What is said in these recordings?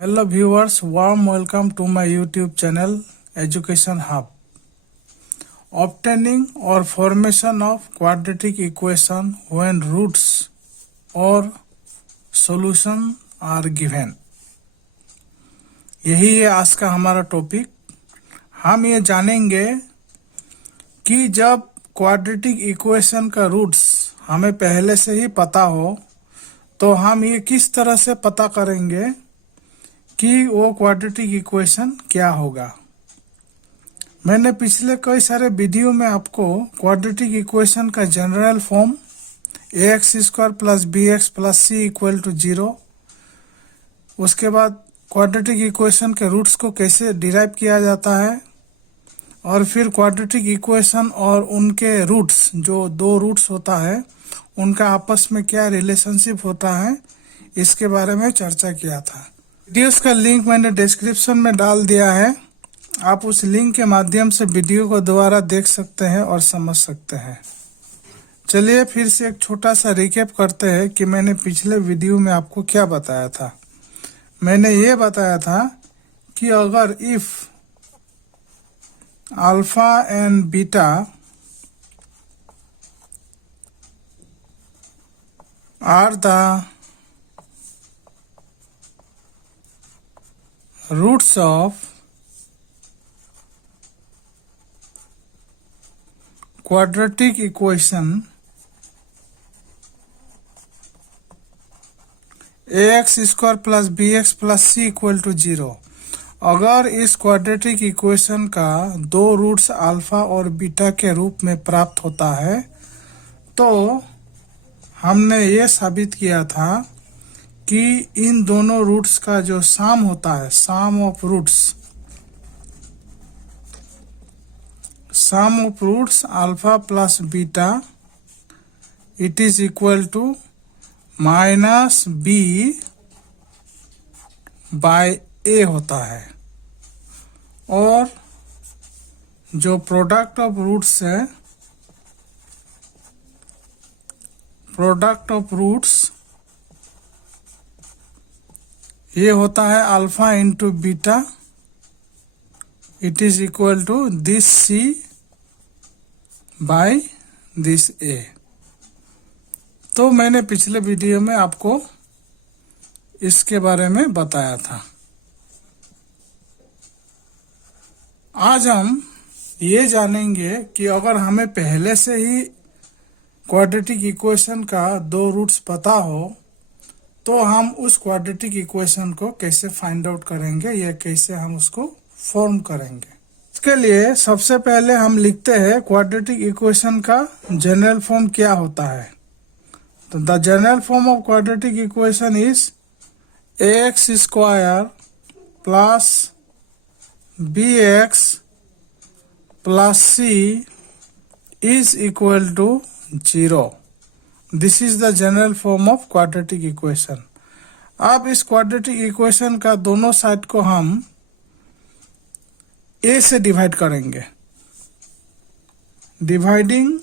Hello viewers, warm welcome to my YouTube channel Education Hub. Obtaining or formation of quadratic equation when roots or solution are given. यही है आज का हमारा topic. हम ये जानेंगे कि जब क्वाड्रेटिक इक्वेशन का रूट्स हमें पहले से ही पता हो तो हम ये किस तरह से पता करेंगे कि वो क्वाड्रेटिक इक्वेशन क्या होगा। मैंने पिछले कई सारे वीडियो में आपको क्वाड्रेटिक इक्वेशन का general form ax² plus bx plus c equal to 0, उसके बाद क्वाड्रेटिक इक्वेशन के रूट्स को कैसे डिराइव किया जाता है और फिर क्वाड्रेटिक इक्वेशन और उनके रूट्स, जो दो रूट्स होता है, उनका आपस में क्या रिलेशनशिप होता है, इसके बारे में चर्चा किया था। वीडियोस का लिंक मैंने डिस्क्रिप्शन में डाल दिया है। आप उस लिंक के माध्यम से वीडियो को दोबारा देख सकते हैं और समझ सकते हैं। चलिए फिर से एक छोटा सा रिकैप करते हैं कि मैंने पिछले वीडियो में आपको क्या बताया था। मैंने ये बताया था कि अगर if alpha and beta are the roots of quadratic equation ax² plus bx plus c equal to 0, अगर इस क्वाड्रेटिक इक्वेशन का दो रूट्स अल्फा और बीटा के रूप में प्राप्त होता है तो हमने ये साबित किया था कि इन दोनों रूट्स का जो सम होता है, sum of roots alpha plus beta, it is equal to minus B by A होता है। और जो प्रोडक्ट ऑफ रूट्स है, प्रोडक्ट ऑफ रूट्स ये होता है alpha into beta, it is equal to this C by this A. तो मैंने पिछले वीडियो में आपको इसके बारे में बताया था। आज हम ये जानेंगे कि अगर हमें पहले से ही क्वाड्रेटिक इक्वेशन का दो रूट्स पता हो तो हम उस क्वाड्रेटिक इक्वेशन को कैसे फाइंड आउट करेंगे या कैसे हम उसको फॉर्म करेंगे। इसके लिए सबसे पहले हम लिखते हैं क्वाड्रेटिक इक्वेशन का जनरल फॉर्म क्या होता है। तो the general form of quadratic equation is ax² plus bx plus c is equal to 0। This is the general form of quadratic equation. अब इस क्वाड्रेटिक इक्वेशन का दोनों साइड को हम a से डिवाइड करेंगे। Dividing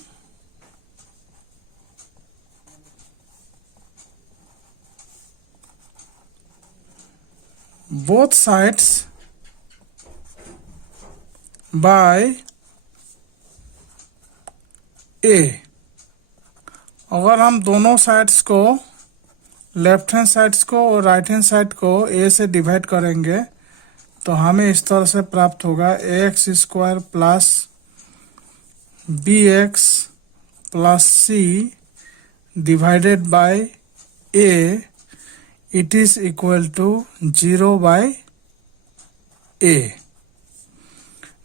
both sides by a। अगर हम दोनों साइड्स को, लेफ्ट हैंड साइड्स को और राइट हैंड साइड को a से डिवाइड करेंगे तो हमें इस तरह से प्राप्त होगा ax² plus bx plus c divided by a, it is equal to 0 by a।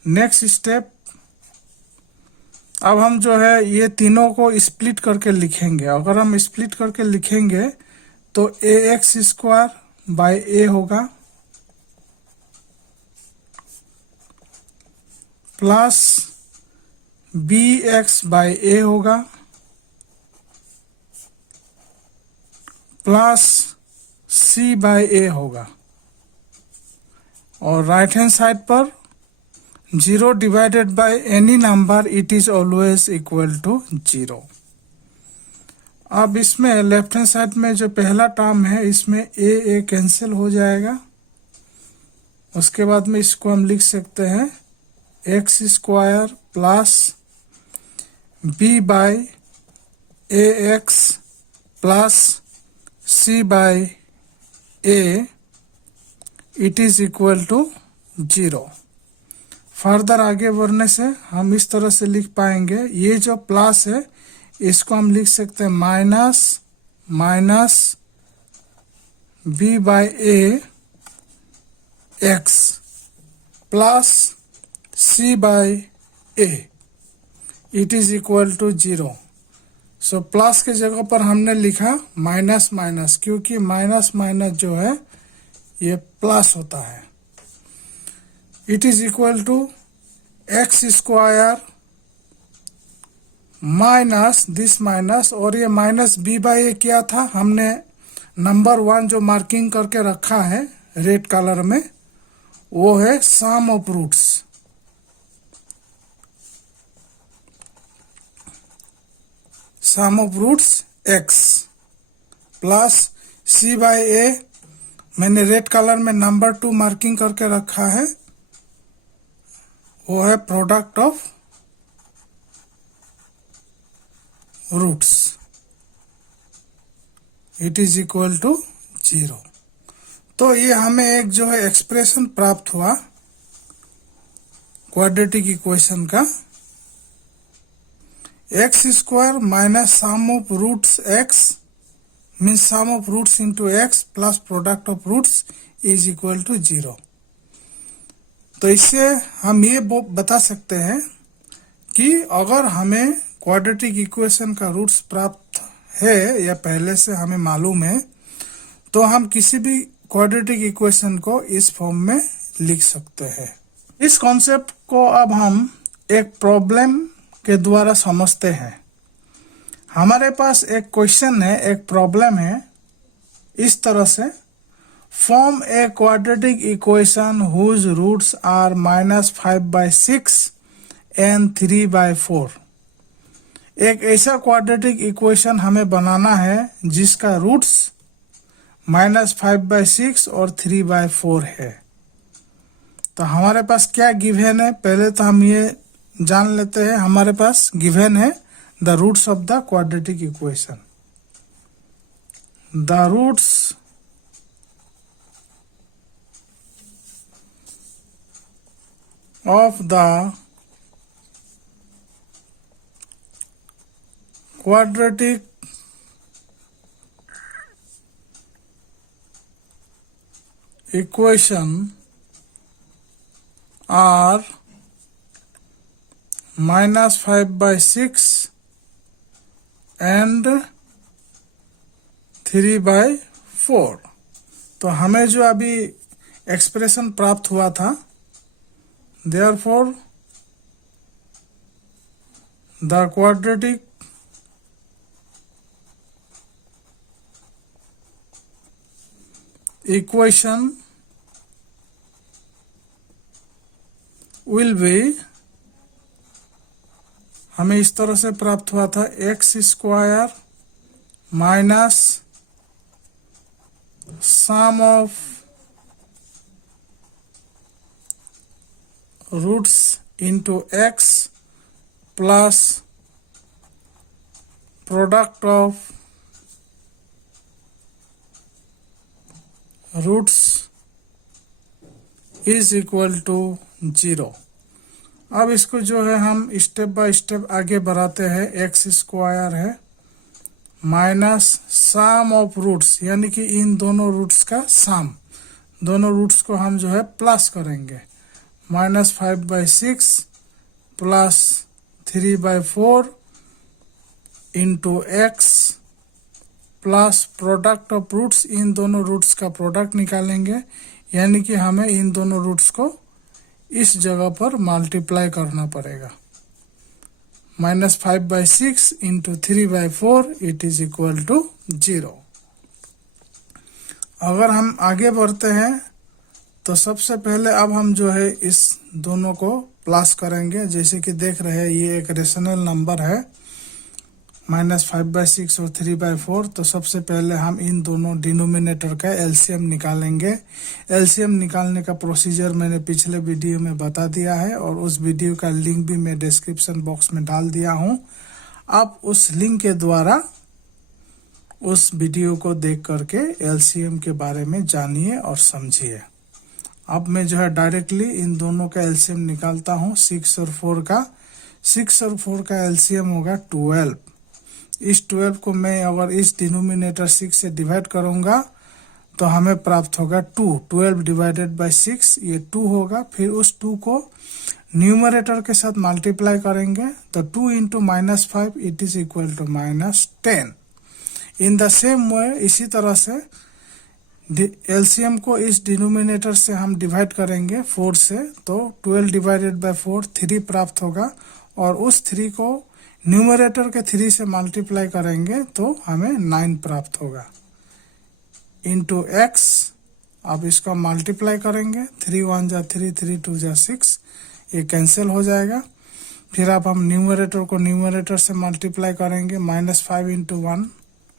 Next step, अब हम जो है ये तीनों को स्प्लिट करके लिखेंगे। अगर हम स्प्लिट करके लिखेंगे तो ax² बाय a होगा प्लस bx बाय a होगा प्लस c बाय a होगा। और राइट हैंड साइड पर 0 divided by any number, it is always equal to 0। अब इसमें लेफ्ट हैंड साइड में जो पहला टर्म है इसमें ए कैंसिल हो जाएगा उसके बाद में इसको हम लिख सकते हैं x square plus b by a x plus C by a, it is equal to 0। Further आगे बढ़ने से हम इस तरह से लिख पाएंगे, ये जो प्लस है इसको हम लिख सकते हैं minus b by a x plus C by a, it is equal to 0। So plus के जगह पर हमने लिखा माइनस माइनस, क्योंकि माइनस माइनस जो है ये प्लस होता है। It is equal to x square minus this minus, और ये माइनस बी बाई ए क्या था, हमने नंबर 1 जो मार्किंग करके रखा है रेड कलर में, वो है sum of roots. Sum of roots X plus C by A, मैंने रेड कलर में नंबर 2 मार्किंग करके रखा है, वो है product of roots, it is equal to 0। तो ये हमें एक जो है एक्सप्रेशन प्राप्त हुआ क्वाड्रेटिक इक्वेशन का, x square minus sum of roots x means sum of roots into x plus product of roots is equal to 0। तो इससे हम ये बता सकते हैं कि अगर हमें क्वाड्रेटिक इक्वेशन का रूट्स प्राप्त है या पहले से हमें मालूम है, तो हम किसी भी क्वाड्रेटिक इक्वेशन को इस फॉर्म में लिख सकते हैं। इस कॉन्सेप्ट को अब हम एक प्रॉब्लम के द्वारा समझते हैं। हमारे पास एक क्वेश्चन है, एक प्रॉब्लम है इस तरह से, form a quadratic equation whose roots are -5/6 and 3/4। एक ऐसा क्वाड्रेटिक इक्वेशन हमें बनाना है जिसका रूट्स -5/6 और 3/4 है। तो हमारे पास क्या गिवन है, पहले तो हम ये जान लेते हैं। हमारे पास गिवन है the roots of the quadratic equation. The roots of the quadratic equation are -5/6 and 3/4। तो हमें जो अभी एक्सप्रेशन प्राप्त हुआ था, therefore the quadratic equation will be, हमें इस तरह से प्राप्त हुआ था, x square minus sum of roots into x plus product of roots is equal to 0। अब इसको जो है हम स्टेप बाय स्टेप आगे बढ़ाते हैं। एक्स स्क्वायर है माइनस सम ऑफ रूट्स, यानी कि इन दोनों रूट्स का सम, दोनों रूट्स को हम जो है प्लस करेंगे, -5/6 plus 3/4 into x plus product of roots, इन दोनों रूट्स का प्रोडक्ट निकालेंगे, यानी कि हमें इन दोनों रूट्स को इस जगह पर मल्टीप्लाई करना पड़ेगा। -5/6 into 3/4 it is equal to 0। अगर हम आगे बढ़ते हैं तो सबसे पहले अब हम जो है इस दोनों को प्लस करेंगे। जैसे कि देख रहे हैं ये एक रेशनल नंबर है, -5/6 और 3/4। तो सबसे पहले हम इन दोनों डिनोमिनेटर का एलसीएम निकालेंगे। एलसीएम निकालने का प्रोसीजर मैंने पिछले वीडियो में बता दिया है और उस वीडियो का लिंक भी मैं डिस्क्रिप्शन बॉक्स में डाल दिया हूँ। आप उस लिंक के द्वारा उस वीडियो को देख करके एलसीएम के बारे में जानिए और समझिए। अब मैं जो है डायरेक्टली इन दोनों का एलसीएम निकालता हूँ। 6 और 4 का एलसीएम होगा 12। इस 12 को मैं अगर इस डिनोमिनेटर 6 से डिवाइड करूंगा तो हमें प्राप्त होगा 2। 12 डिवाइडेड बाय 6 ये 2 होगा। फिर उस 2 को न्यूमरेटर के साथ मल्टीप्लाई करेंगे तो 2 into -5 it is equal to -10। In the same way इसी तरह से एलसीएम को इस डिनोमिनेटर से हम डिवाइड करेंगे 4 से, तो 12 डिवाइडेड बाय 4 3 प्राप्त होगा और उस 3 को न्यूमरेटर के 3 से मल्टीप्लाई करेंगे तो हमें 9 प्राप्त होगा इंटू एक्स। अब इसका मल्टीप्लाई करेंगे 3 1 जा 3, 3 2 जा 6, ये कैंसिल हो जाएगा। फिर अब हम न्यूमरेटर को न्यूमरेटर से मल्टीप्लाई करेंगे -5 इंटू 1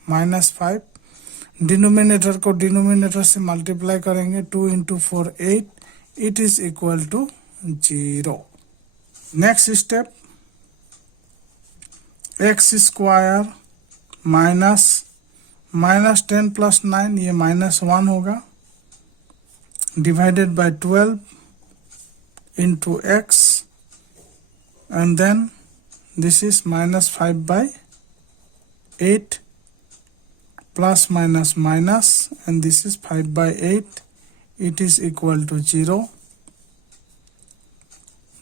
-5। डिनोमिनेटर को डिनोमिनेटर से मल्टीप्लाई करेंगे 2 into 4 8, it is equal to 0। Next step x square -10 plus 9 ये -1 होगा divided by 12 into x and then this is -5/8 plus minus and this is 5/8, it is equal to 0.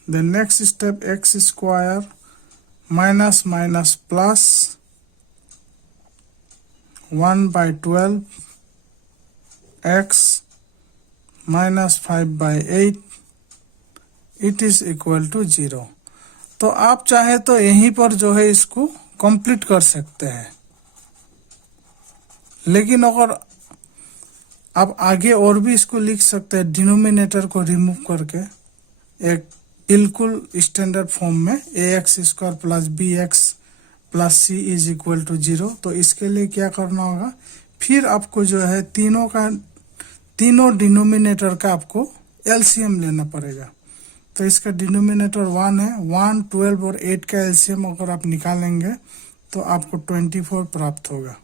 The next step x square minus plus 1/12 x minus 5/8, it is equal to 0. तो आप चाहे तो यहीं पर जो है इसको कंप्लीट कर सकते हैं, लेकिन अगर आप आगे और भी इसको लिख सकते हैं डिनोमिनेटर को रिमूव करके एक बिल्कुल स्टैंडर्ड फॉर्म में ax² plus bx plus c is equal to 0। तो इसके लिए क्या करना होगा, फिर आपको जो है तीनों डिनोमिनेटर का आपको एलसीएम लेना पड़ेगा। तो इसका डिनोमिनेटर 1 है, 1 12 और 8 का एलसीएम अगर आप निकालेंगे तो आपको 24 प्राप्त होगा।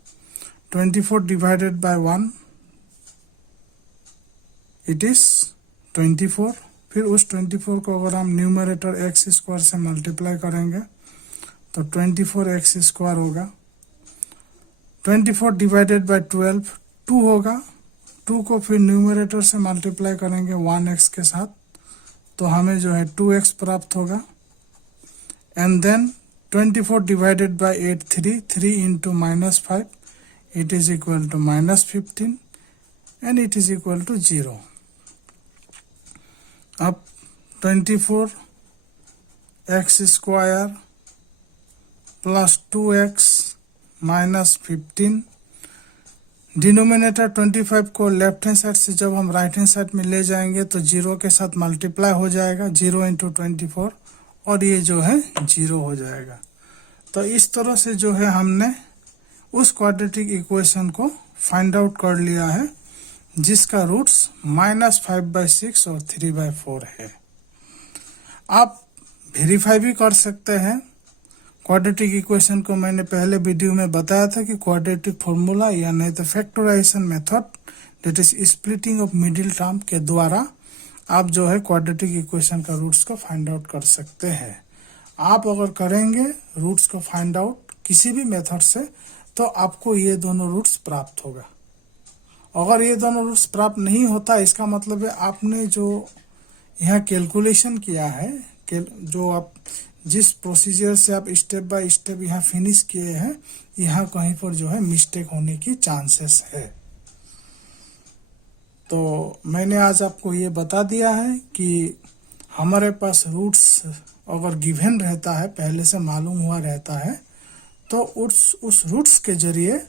24 डिवाइडेड बाय 1 इट इज 24। फिर उस 24 को अगर हम न्यूमरेटर x² से मल्टीप्लाई करेंगे तो 24x² होगा। 24 डिवाइडेड बाय 12 2 होगा। 2 को फिर न्यूमरेटर से मल्टीप्लाई करेंगे 1x के साथ तो हमें जो है 2x प्राप्त होगा। And then 24 divided by 8 3 into -5 it is equal to -15 and it is equal to 0. अब 24 x square plus 2x minus 15, denominator 25 को लेफ्ट हैंड साइड से जब हम राइट हैंड साइड में ले जाएंगे तो 0 के साथ मल्टीप्लाई हो जाएगा 0 इंटू 24 और ये जो है 0 हो जाएगा। तो इस तरह से जो है हमने उस क्वाड्रेटिक इक्वेशन को फाइंड आउट कर लिया है जिसका रूट्स -5/6 और 3/4 है। आप वेरीफाई भी कर सकते हैं। क्वाड्रेटिक इक्वेशन को मैंने पहले वीडियो में बताया था कि क्वाड्रेटिक फॉर्मूला या नहीं तो factorization method that is splitting of middle term के द्वारा आप जो है क्वाड्रेटिक इक्वेशन का रूट्स को फाइंड आउट कर सकते हैं। आप अगर करेंगे रूट्स को फाइंड आउट किसी भी मेथड से तो आपको ये दोनों रूट्स प्राप्त होगा। अगर ये दोनों रूट्स प्राप्त नहीं होता इसका मतलब है आपने जो यहाँ कैलकुलेशन किया है, जो आप जिस प्रोसीजर से आप स्टेप बाय स्टेप यहाँ फिनिश किए हैं, यहाँ कहीं पर जो है मिस्टेक होने की चांसेस है। तो मैंने आज आपको ये बता दिया है कि हमारे पास रूट्स अगर गिवन रहता है, पहले से मालूम हुआ रहता है, तो उस रूट्स के जरिए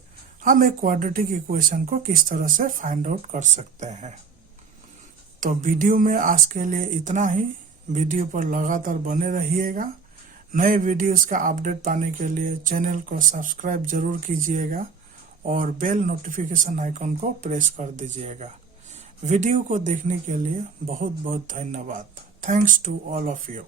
हम एक क्वाड्रेटिक इक्वेशन को किस तरह से फाइंड आउट कर सकते हैं। तो वीडियो में आज के लिए इतना ही। वीडियो पर लगातार बने रहिएगा। नए वीडियोस का अपडेट पाने के लिए चैनल को सब्सक्राइब जरूर कीजिएगा और बेल नोटिफिकेशन आइकन को प्रेस कर दीजिएगा। वीडियो को देखने के लिए बहुत बहुत धन्यवाद। Thanks to all of you.